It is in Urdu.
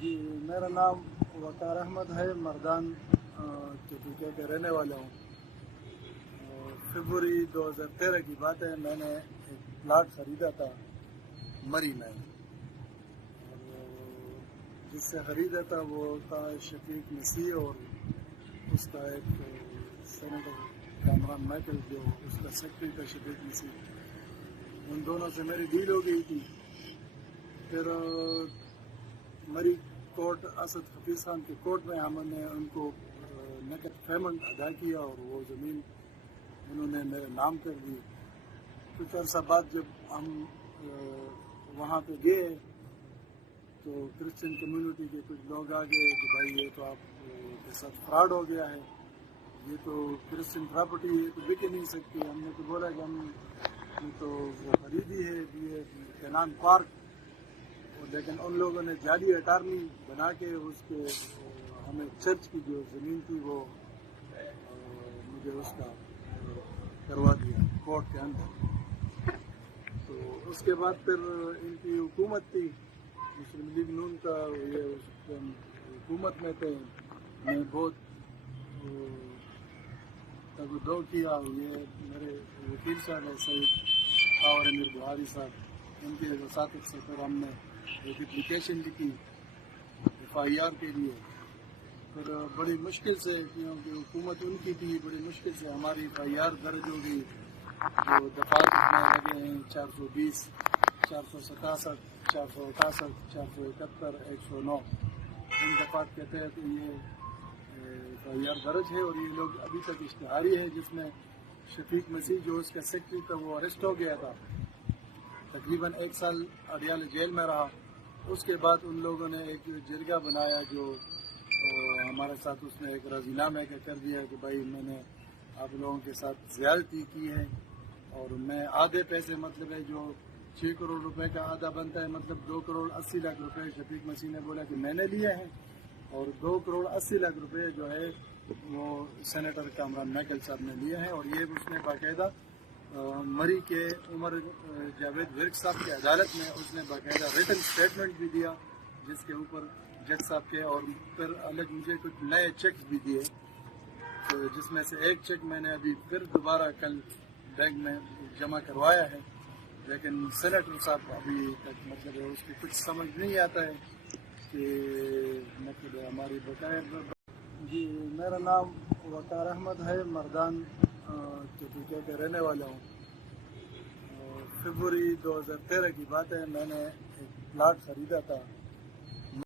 جی میرا نام وقار احمد ہے، مردان چتوکیا کے رہنے والا ہوں۔ فروری 2013 کی بات ہے، میں نے ایک پلاٹ خریدا تھا مری میں، اور جس سے خریدا تھا وہ تھا شفیق مسیح اور اس کا ایک سینیٹر کامران مائیکل جو اس کا سیکرٹری تھا شفیق مسیح۔ ان دونوں سے میری ڈیل ہو گئی تھی۔ پھر مری کورٹ اسد حفیظ خان کے کورٹ میں ہم نے ان کو نقد پیمنٹ ادا کیا اور وہ زمین انہوں نے میرے نام کر دی۔ کچھ عرصہ بعد جب ہم وہاں پہ گئے تو کرسچن کمیونٹی کے کچھ لوگ آ گئے کہ بھائی یہ تو آپ کے ساتھ فراڈ ہو گیا ہے، یہ تو کرسچن پراپرٹی ہے تو بک نہیں سکتی۔ ہم نے تو بولا کہ ہم نے تو وہ خریدی ہے یہ کینان پارک، لیکن ان لوگوں نے جعلی اٹارنی بنا کے اس کے ہمیں چرچ کی جو زمین تھی وہ مجھے اس کا کروا دیا کورٹ کے اندر۔ تو اس کے بعد پھر ان کی حکومت تھی، مسلم لیگ نون کا، یہ حکومت میں تھے۔ میں بہت تگ و دو کیا۔ یہ میرے وکیل صاحب ہے سید اور امیر بہاری صاحب، ان کے وساطت سے پھر ہم نے ایک اپلیکیشن لکھی FIR کے لیے۔ پھر بڑی مشکل سے، کیونکہ حکومت ان کی تھی، بڑی مشکل سے ہماری FIR درج ہو گئی۔ جو دفعات میں لگے ہیں 420 467 468 471 109، ان دفعات کے تحت یہ FIR درج ہے، اور یہ لوگ ابھی تک اشتہاری ہے، جس میں شفیق مسیح جو اس کا سیکرٹری تھا وہ اریسٹ ہو گیا تھا، تقریباً 1 سال اڈیالہ جیل میں رہا۔ اس کے بعد ان لوگوں نے ایک جرگہ بنایا جو ہمارے ساتھ اس نے ایک راضینامہ کر دیا کہ بھائی میں نے آپ لوگوں کے ساتھ زیادتی کی ہے، اور میں آدھے پیسے، مطلب ہے جو 6 کروڑ روپے کا آدھا بنتا ہے، مطلب 2 کروڑ 80 لاکھ روپے شفیق مسیح نے بولا کہ میں نے لیے ہیں، اور 2 کروڑ 80 لاکھ روپے جو ہے وہ سینیٹر کامران مائیکل صاحب نے لیے ہیں۔ اور یہ اس نے باقاعدہ مری کے عمر جاوید ورک صاحب کی عدالت میں اس نے باقاعدہ ریٹن اسٹیٹمنٹ بھی دیا، جس کے اوپر جج صاحب کے، اور پھر الگ مجھے کچھ نئے چیکس بھی دیے، جس میں سے ایک چیک میں نے ابھی پھر دوبارہ کل بینک میں جمع کروایا ہے، لیکن سینیٹر صاحب ابھی تک مطلب ہے اس کی کچھ سمجھ نہیں آتا ہے کہ مطلب ہماری بقایا۔ جی میرا نام وقار احمد ہے، مردان چتوکیا کے رہنے والا ہوں۔ فروری 2013 کی بات ہے، میں نے ایک پلاٹ خریدا تھا